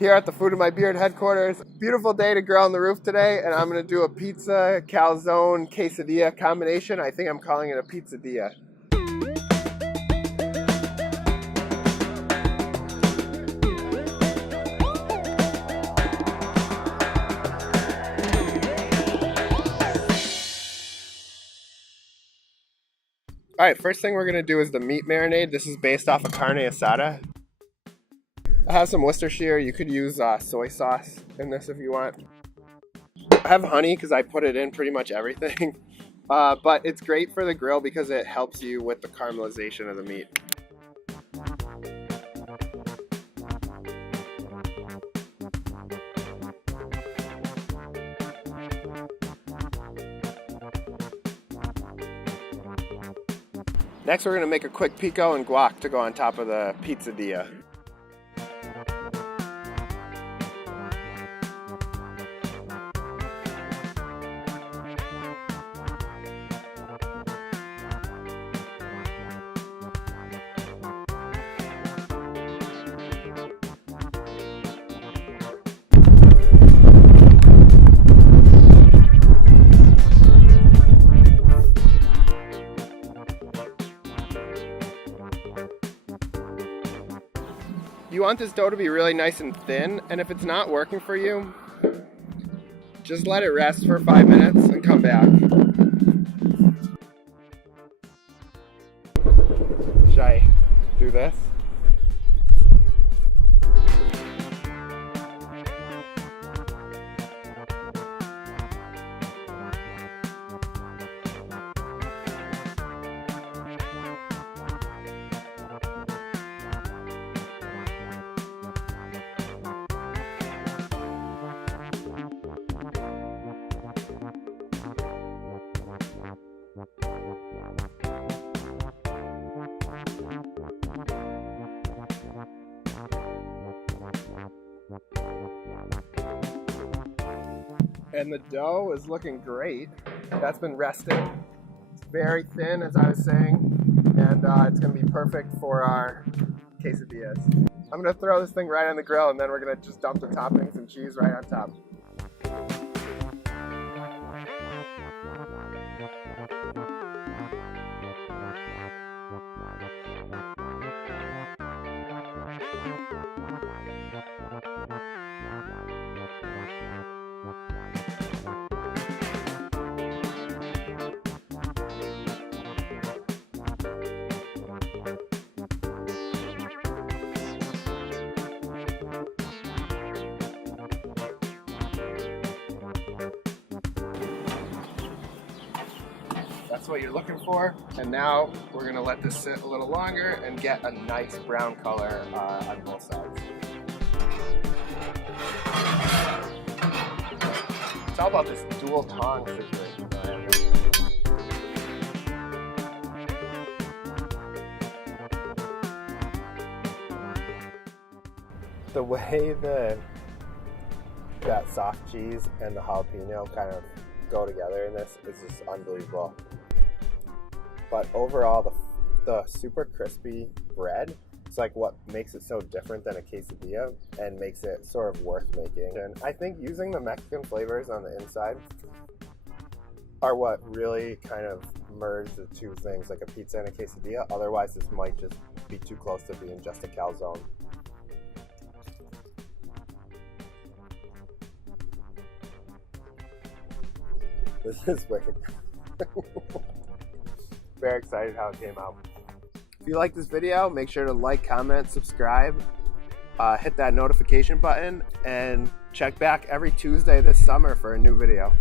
Here at the Food of My Beard headquarters. Beautiful day to grill on the roof today, and I'm gonna do a pizza, calzone, quesadilla combination. I think I'm calling it a pizzadilla. All right, first thing we're gonna do is the meat marinade. This is based off of carne asada. I have some Worcestershire. You could use soy sauce in this if you want. I have honey because I put it in pretty much everything. But it's great for the grill because it helps you with the caramelization of the meat. Next, we're going to make a quick pico and guac to go on top of the pizzadilla. You want this dough to be really nice and thin, and if it's not working for you, just let it rest for 5 minutes and come back. Should I do this? And the dough is looking great. That's been rested. It's very thin, as I was saying, and it's gonna be perfect for our quesadillas. I'm gonna throw this thing right on the grill, and then we're gonna just dump the toppings and cheese right on top. That's what you're looking for. And now we're gonna let this sit a little longer and get a nice brown color on both sides. It's all about this dual tong situation. The way that soft cheese and the jalapeno kind of go together in this is just unbelievable. But overall, the super crispy bread is like what makes it so different than a quesadilla and makes it sort of worth making. And I think using the Mexican flavors on the inside are what really kind of merge the two things, like a pizza and a quesadilla. Otherwise, this might just be too close to being just a calzone. This is wicked. Very excited how it came out. If you like this video, make sure to like, comment, subscribe, hit that notification button, and check back every Tuesday this summer for a new video.